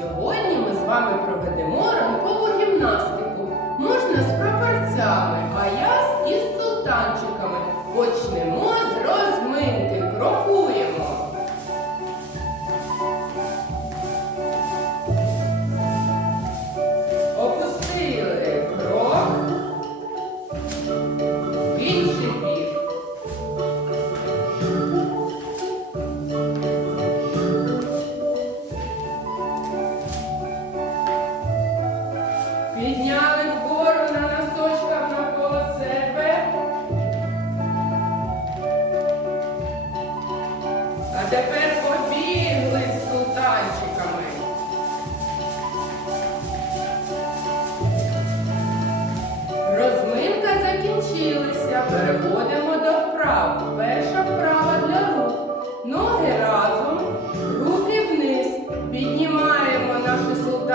Сьогодні ми з вами проведемо ранкову гімнастику. Можна з прапорцями, а я з- із султанчиками. Почнемо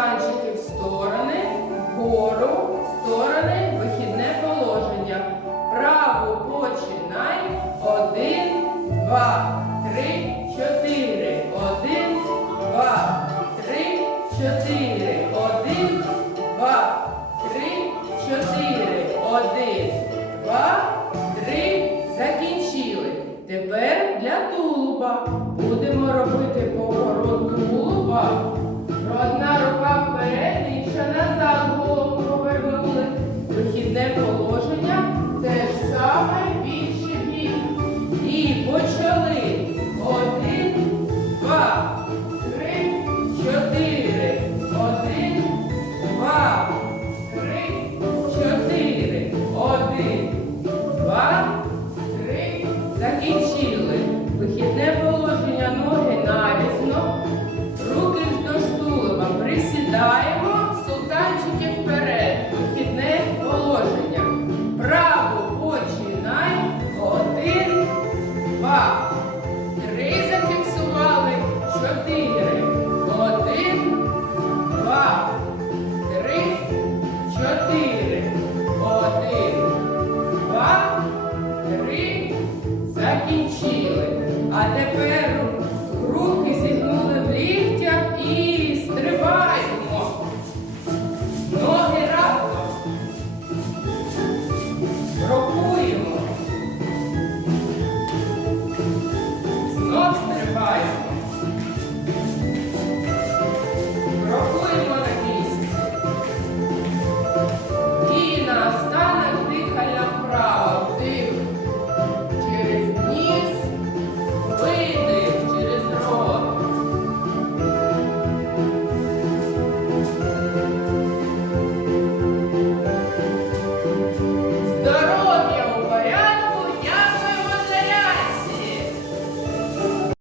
наші в сторони, вгору, в сторони, вихідне положення. Праву починай. Один, два, три, чотири. Один, два, три, чотири. Один, два, три, чотири. Один, два, три. Закінчили. Тепер для тулуба. Три зафіксували. Чотири. Один, два, три, чотири. Один, два, три. Закінчили. А тепер